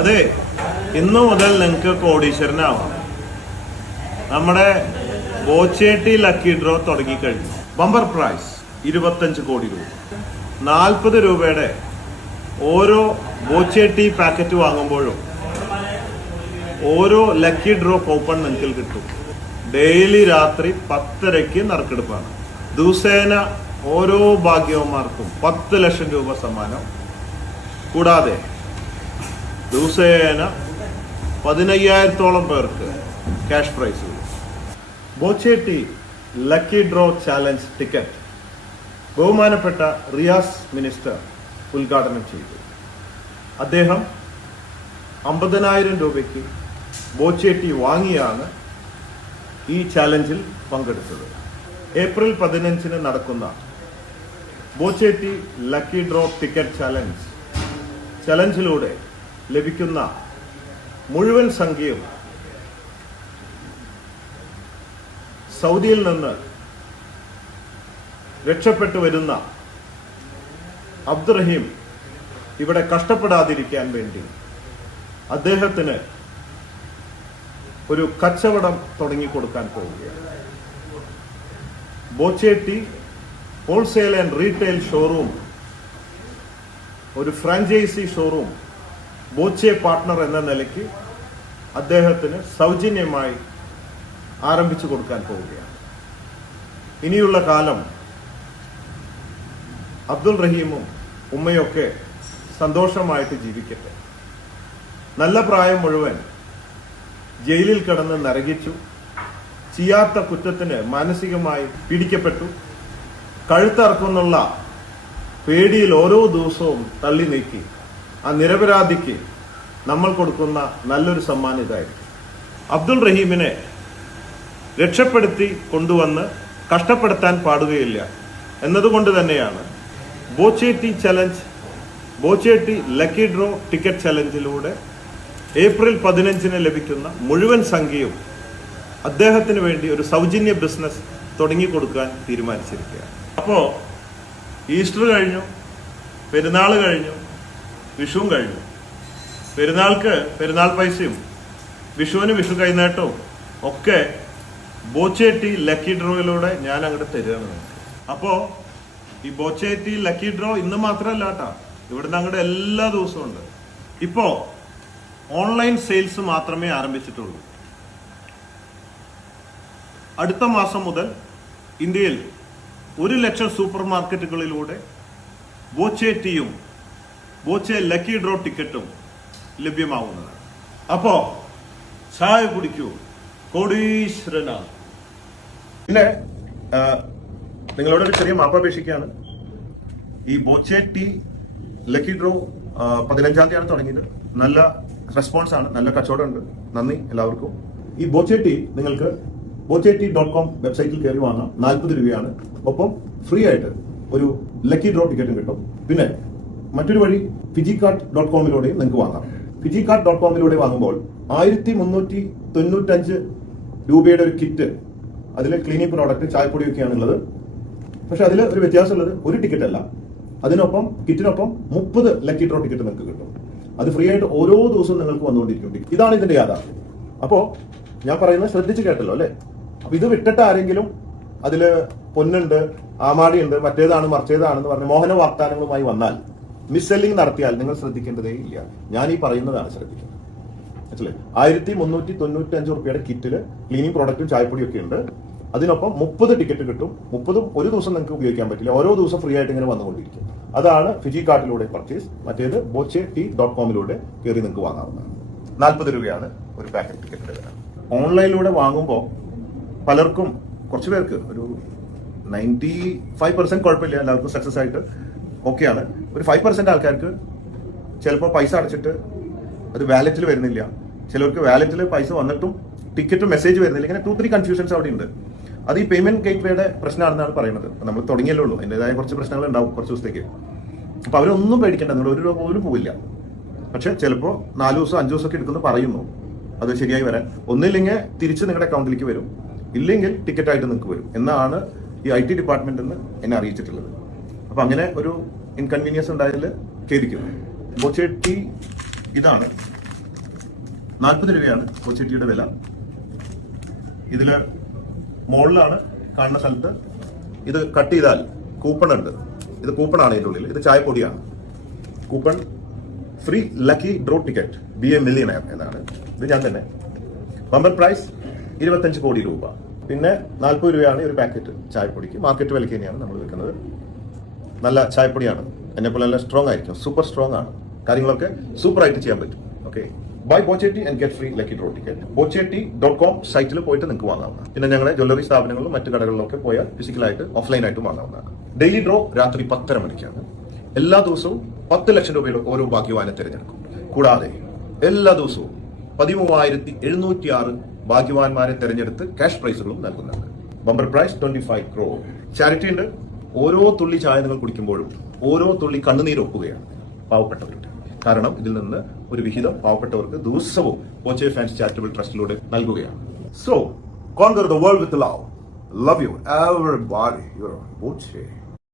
അതെ ഇന്നു മുതൽ നിങ്ങൾക്ക് കോടീശ്വരനാവാം. നമ്മുടെ ബോച്ചേട്ടി ലക്കി ഡ്രോ തുടങ്ങിക്കഴിഞ്ഞു. ബമ്പർ പ്രൈസ് ഇരുപത്തഞ്ച് കോടി രൂപ. നാൽപ്പത് രൂപയുടെ ഓരോ ബോച്ചേട്ടി പാക്കറ്റ് വാങ്ങുമ്പോഴും ഓരോ ലക്കി ഡ്രോ കൂപ്പൺ നിങ്ങൾക്ക് കിട്ടും. ഡെയിലി രാത്രി പത്തരയ്ക്ക് നറുക്കെടുപ്പാണ്. ദിവസേന ഓരോ ഭാഗ്യവന്മാർക്കും പത്ത് ലക്ഷം രൂപ സമ്മാനം. കൂടാതെ ദിവസേന പതിനയ്യായിരത്തോളം പേർക്ക് cash prize Boche tea lucky draw challenge ticket ബഹുമാനപ്പെട്ട റിയാസ് മിനിസ്റ്റർ ഉദ്ഘാടനം ചെയ്തു. അദ്ദേഹം അമ്പതിനായിരം രൂപയ്ക്ക് ബോച്ചേട്ടി വാങ്ങിയാണ് ഈ ചാലഞ്ചിൽ പങ്കെടുത്തത്. ഏപ്രിൽ പതിനഞ്ചിന് നടക്കുന്ന Boche tea lucky draw ticket challenge ചലഞ്ചിലൂടെ ലഭിക്കുന്ന മുഴുവൻ സംഖ്യയും സൗദിയിൽ നിന്ന് രക്ഷപ്പെട്ടു വരുന്ന അബ്ദുറഹീം ഇവിടെ കഷ്ടപ്പെടാതിരിക്കാൻ വേണ്ടി അദ്ദേഹത്തിന് ഒരു കച്ചവടം തുടങ്ങിക്കൊടുക്കാൻ പോവുകയാണ്. Boche tea wholesale and retail showroom ഒരു ഫ്രാഞ്ചൈസി ഷോറൂം ബോച്ചെ പാർട്ട്ണർ എന്ന നിലയ്ക്ക് അദ്ദേഹത്തിന് സൗജന്യമായി ആരംഭിച്ചു കൊടുക്കാൻ പോവുകയാണ്. ഇനിയുള്ള കാലം അബ്ദുൾ റഹീമും ഉമ്മയൊക്കെ സന്തോഷമായിട്ട് ജീവിക്കട്ടെ. നല്ല പ്രായം മുഴുവൻ ജയിലിൽ കിടന്ന് നരകിച്ചു. ചെയ്യാത്ത കുറ്റത്തിന് മാനസികമായി പീഡിക്കപ്പെട്ടു. കഴുത്തറക്കുന്നുള്ള പേടിയിൽ ഓരോ ദിവസവും തള്ളി നീക്കി. ആ നിരപരാധിക്ക് നമ്മൾ കൊടുക്കുന്ന നല്ലൊരു സമ്മാനം ഇതായിരിക്കും. അബ്ദുൾ റഹീമിനെ രക്ഷപ്പെടുത്തി കൊണ്ടുവന്ന് കഷ്ടപ്പെടുത്താൻ പാടുകയില്ല. എന്നതുകൊണ്ട് തന്നെയാണ് Boche tea challenge Boche tea lucky draw ticket ചലഞ്ചിലൂടെ April പതിനഞ്ചിന് ലഭിക്കുന്ന മുഴുവൻ സംഖ്യയും അദ്ദേഹത്തിന് വേണ്ടി ഒരു സൗജന്യ ബിസിനസ് തുടങ്ങിക്കൊടുക്കാൻ തീരുമാനിച്ചിരിക്കുകയാണ്. അപ്പോൾ ഈസ്റ്റർ കഴിഞ്ഞു പെരുന്നാൾ കഴിഞ്ഞു വിഷുവും കഴിഞ്ഞു. പെരുന്നാൾക്ക് പെരുന്നാൾ പൈസയും വിഷുവിന് വിഷു കൈനേട്ടവും ഒക്കെ ബോച്ചേട്ടി ലക്കി ഡ്രോയിലൂടെ ഞാൻ അങ്ങോട്ട് തരികയാണ്. അപ്പോ ഈ ബോച്ചേറ്റി ലക്കി ഡ്രോ ഇന്ന് മാത്രമല്ല കേട്ടാ ഇവിടുന്ന് അങ്ങോട്ട് എല്ലാ ദിവസവും ഉണ്ട്. ഇപ്പോ ഓൺലൈൻ സെയിൽസ് മാത്രമേ ആരംഭിച്ചിട്ടുള്ളൂ. അടുത്ത മാസം മുതൽ ഇന്ത്യയിൽ ഒരു ലക്ഷം സൂപ്പർ മാർക്കറ്റുകളിലൂടെ ബോച്ചേറ്റിയും ബോച്ചെ ലക്കി ഡ്രോ ടിക്കറ്റും ലഭ്യമാവുന്നത് അപ്പോ ചായ കുടിക്കൂ. കോടീശ്വരനാണ് പിന്നെ നിങ്ങളോട് ഒരു ചെറിയ മാപ്പപേക്ഷിക്കുകയാണ് ഈ ബോച്ചെ ടി ലക്കി ഡ്രോ പതിനഞ്ചാം തീയതിയാണ് തുടങ്ങിയത്. നല്ല റെസ്പോൺസ് ആണ് നല്ല കച്ചവടം ഉണ്ട്. നന്ദി എല്ലാവർക്കും. ഈ ബോച്ചെ ടി നിങ്ങൾക്ക് ബോച്ചെ ടി ഡോട്ട് കോം വെബ്സൈറ്റിൽ കയറി വാങ്ങാം. നാൽപ്പത് രൂപയാണ്. ഒപ്പം ഫ്രീ ആയിട്ട് ഒരു ലക്കി ഡ്രോ ടിക്കറ്റും കിട്ടും. പിന്നെ മറ്റൊരു വഴി ഫിജി കാർട്ട് ഡോട്ട് കോമിലൂടെയും നിങ്ങൾക്ക് വാങ്ങാം. ഫിജി കാർട്ട് ഡോട്ട് കോമിലൂടെ വാങ്ങുമ്പോൾ ആയിരത്തി മുന്നൂറ്റി തൊണ്ണൂറ്റഞ്ച് രൂപയുടെ ഒരു കിറ്റ് അതിൽ ക്ലീനിങ് പ്രോഡക്റ്റ് ചായപ്പൊടിയൊക്കെയാണ് ഉള്ളത് പക്ഷെ അതിൽ ഒരു വ്യത്യാസമുള്ളത് ഒരു ടിക്കറ്റ് അല്ല. അതിനൊപ്പം കിറ്റിനൊപ്പം മുപ്പത് ലക്കി ഡ്രോ ടിക്കറ്റ് നിങ്ങൾക്ക് കിട്ടും. അത് ഫ്രീ ആയിട്ട് ഓരോ ദിവസവും നിങ്ങൾക്ക് വന്നുകൊണ്ടിരിക്കും. ഇതാണ് ഇതിന്റെ യാഥാർത്ഥ്യം. അപ്പോ ഞാൻ പറയുന്നത് ശ്രദ്ധിച്ച് കേട്ടല്ലോ അല്ലേ? അപ്പൊ ഇത് വിട്ടിട്ട് ആരെങ്കിലും അതിൽ പൊന്നുണ്ട് ആമാടിയുണ്ട് മറ്റേതാണ് മറിച്ചേതാണെന്ന് പറഞ്ഞ് മോഹന വാഗ്ദാനങ്ങളുമായി വന്നാൽ മിസ് സെല്ലിംഗ് നടത്തിയാൽ നിങ്ങൾ ശ്രദ്ധിക്കേണ്ടതേ ഇല്ല. ഞാൻ ഈ പറയുന്നതാണ് ശ്രദ്ധിക്കുന്നത് മനസ്സിലായി? ആയിരത്തി മുന്നൂറ്റി തൊണ്ണൂറ്റി അഞ്ച് റുപ്യയുടെ കിറ്റിൽ ക്ലീനിങ് പ്രോഡക്റ്റും ചായപ്പൊടിയും ഒക്കെ ഉണ്ട്. അതിനൊപ്പം മുപ്പത് ടിക്കറ്റ് കിട്ടും. മുപ്പതും ഒരു ദിവസം നിങ്ങൾക്ക് ഉപയോഗിക്കാൻ പറ്റില്ല. ഓരോ ദിവസം ഫ്രീ ആയിട്ട് ഇങ്ങനെ വന്നുകൊണ്ടിരിക്കും. അതാണ് ഫിജി കാർട്ടിലൂടെ പർച്ചേസ് മറ്റേത് ബോച്ചെ ടി ഡോട്ട് കോമിലൂടെ കയറി നിങ്ങൾക്ക് വാങ്ങാവുന്നതാണ്. നാൽപ്പത് രൂപയാണ് ഒരു പാക്കറ്റ് ടിക്കറ്റ് ഓൺലൈനിലൂടെ വാങ്ങുമ്പോൾ പലർക്കും കുറച്ച് പേർക്ക് ഒരു നയന്റി ഫൈവ് പെർസെന്റ് കുഴപ്പമില്ല. എല്ലാവർക്കും സക്സസ് ആയിട്ട് ഓക്കെയാണ്. ഒരു ഫൈവ് പെർസെന്റ് ആൾക്കാർക്ക് ചിലപ്പോൾ പൈസ അടച്ചിട്ട് അത് വാലറ്റിൽ വരുന്നില്ല. ചിലർക്ക് വാലറ്റിൽ പൈസ വന്നിട്ടും ടിക്കറ്റ് മെസ്സേജ് വരുന്നില്ല. ഇങ്ങനെ ടു ത്രീ കൺഫ്യൂഷൻസ് അവിടെ ഉണ്ട്. അത് ഈ പേയ്മെന്റ് ഗേറ്റ് വേയുടെ പ്രശ്നമാണെന്നാണ് പറയുന്നത്. നമ്മൾ തുടങ്ങിയല്ലേ ഉള്ളൂ. അതിന്റെതായ കുറച്ച് പ്രശ്നങ്ങൾ ഉണ്ടാവും കുറച്ച് ദിവസത്തേക്ക്. അപ്പൊ അവരൊന്നും പേടിക്കേണ്ട. നിങ്ങൾ ഒരു രൂപ പോലും പോവില്ല. പക്ഷെ ചിലപ്പോൾ നാല് ദിവസം അഞ്ചു ദിവസമൊക്കെ എടുക്കുന്നു പറയുന്നു. അത് ശരിയായി വരാൻ. ഒന്നില്ലെങ്കിൽ തിരിച്ച് നിങ്ങളുടെ അക്കൗണ്ടിലേക്ക് വരും. ഇല്ലെങ്കിൽ ടിക്കറ്റ് ആയിട്ട് നിങ്ങൾക്ക് വരും. എന്നാണ് ഈ ഐ ടി ഡിപ്പാർട്ട്മെന്റ് എന്ന് എന്നെ അറിയിച്ചിട്ടുള്ളത്. അപ്പൊ അങ്ങനെ ഒരു ഇൻകൺവീനിയൻസ് ഉണ്ടായതിൽ ഖേദിക്കുന്നു. ബോച്ചേട്ടി ഇതാണ്. നാൽപ്പത് രൂപയാണ് ബോച്ചേട്ടിയുടെ വില. ഇതിൽ മുകളിലാണ് കാണുന്ന സ്ഥലത്ത് ഇത് കട്ട് ചെയ്താൽ കൂപ്പൺ ഉണ്ട്. ഇത് കൂപ്പണാണ് ആണ് ഇതിന്റെ ഉള്ളിൽ ഇത് ചായപ്പൊടിയാണ്. Coupon free lucky draw ticket B A million എന്നാണ്. ഇത് ഞാൻ തന്നെ. ബമ്പർ പ്രൈസ് ഇരുപത്തഞ്ച് കോടി രൂപ. പിന്നെ നാൽപ്പത് രൂപയാണ് ഒരു പാക്കറ്റ് ചായപ്പൊടിക്ക്. മാർക്കറ്റ് വിലയ്ക്ക് തന്നെയാണ് നമ്മൾ വെക്കുന്നത് നല്ല ചായപ്പൊടിയാണ്. എന്നെ പോലെ നല്ല സ്ട്രോങ് ആയിരിക്കും. സൂപ്പർ സ്ട്രോങ് ആണ്. കാര്യങ്ങളൊക്കെ സൂപ്പർ ആയിട്ട് ചെയ്യാൻ പറ്റും. Okay buy Boche tea and get free lucky draw ticket Boche tea dot com സൈറ്റിൽ പോയിട്ട് നിങ്ങൾക്ക് വാങ്ങാവുന്നതാണ്. പിന്നെ ഞങ്ങളുടെ ജ്വല്ലറി സ്ഥാപനങ്ങളിലും മറ്റു കടകളിലൊക്കെ പോയാൽ ഫിസിക്കലായിട്ട് ഓഫ്ലൈൻ ആയിട്ടും വാങ്ങാവുന്നതാണ്. ഡെയിലി ഡ്രോ രാത്രി പത്തര മണിക്കാണ്. എല്ലാ ദിവസവും പത്ത് ലക്ഷം രൂപയുടെ ഓരോ ഭാഗ്യവാനെ തിരഞ്ഞെടുക്കും. കൂടാതെ എല്ലാ ദിവസവും പതിമൂവായിരത്തി എഴുന്നൂറ്റി ആറ് ഭാഗ്യവാന്മാരെ തിരഞ്ഞെടുത്ത് ക്യാഷ് പ്രൈസുകളും നൽകുന്നുണ്ട് bumper prize twenty five crore charity ഉണ്ട്. ഓരോ തുള്ളി ചായ നിങ്ങൾ കുടിക്കുമ്പോഴും ഓരോ തുള്ളി കണ്ണുനീർ ഒപ്പുകയാണ് പാവപ്പെട്ടവരുടെ. കാരണം ഇതിൽ നിന്ന് ഒരു വിഹിതം പാവപ്പെട്ടവർക്ക് ദിവസവും പോച്ചെ ഫാൻസ് ചാരിറ്റബിൾ ട്രസ്റ്റിലൂടെ നൽകുകയാണ്. So conquer the world with love love you everybody your Boche